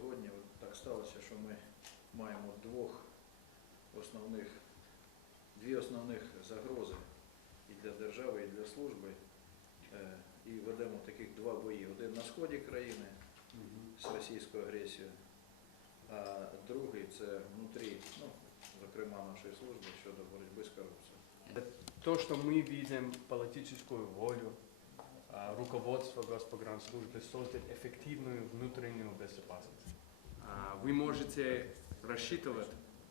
сьогодні от так сталося, що ми маємо двох основних, дві основних загрози і для держави, і для служби. Е, І ведемо таких два бої. Один на сході країни з російською агресією, а другий це внутрі, ну, зокрема нашої служби щодо боротьби з корупцією. То, что мы видим политическую волю а, руководства Госпогранслужбы создать эффективную внутреннюю безопасность. А, Вы можете рассчитывать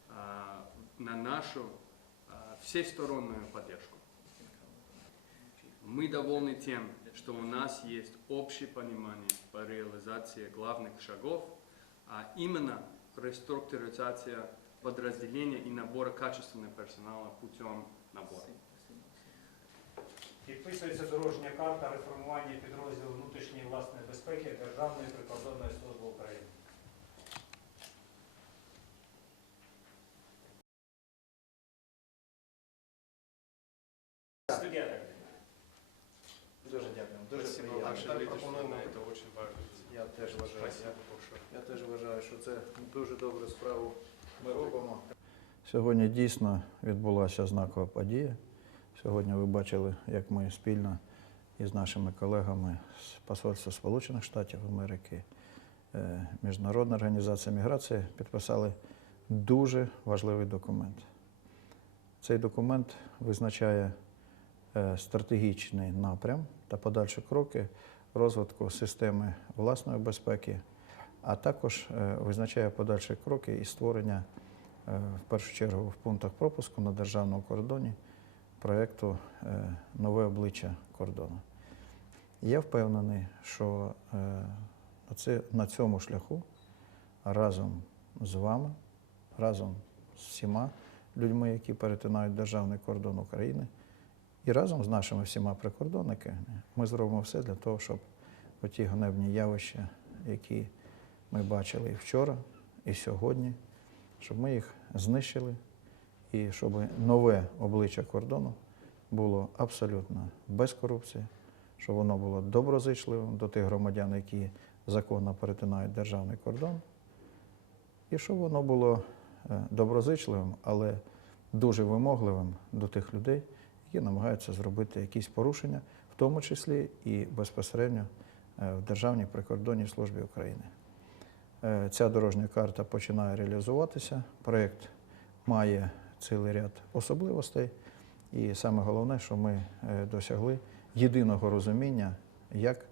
а, на нашу всестороннюю поддержку. Мы довольны тем, что у нас есть общее понимание по реализации главных шагов, а именно реструктуризация подразделения и набора качественного персонала путем набора. Підписується дорожня карта реформування підрозділу внутрішньої власної безпеки Державної прикордонної служби України. Дуже дякую. Дуже приємно. Я теж вважаю, я, теж вважаю, що це дуже добру справу ми робимо. Сьогодні дійсно відбулася знакова подія. Сьогодні ви бачили, як ми спільно із нашими колегами з Посольства Сполучених Штатів Америки, е, Міжнародна організація міграції підписали дуже важливий документ. Цей документ визначає е, стратегічний напрям та подальші кроки розвитку системи власної безпеки, а також е, визначає подальші кроки і створення в першу чергу в пунктах пропуску на державному кордоні проєкту е, Нове обличчя кордону. Я впевнений, що е, на цьому шляху разом з вами, разом з всіма людьми, які перетинають державний кордон України, і разом з нашими всіма прикордонниками ми зробимо все для того, щоб оті ганебні явища, які ми бачили і вчора, і сьогодні, щоб ми їх знищили, і щоб нове обличчя кордону було абсолютно без корупції, щоб воно було доброзичливим до тих громадян, які законно перетинають державний кордон, і щоб воно було е, доброзичливим, але дуже вимогливим до тих людей, які намагаються зробити якісь порушення, в тому числі і безпосередньо е, в Державній прикордонній службі України. Е, Ця дорожня карта починає реалізуватися. Проєкт має цілий ряд особливостей, і саме головне, що ми е, досягли єдиного розуміння, як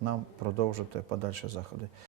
нам продовжити подальші заходи.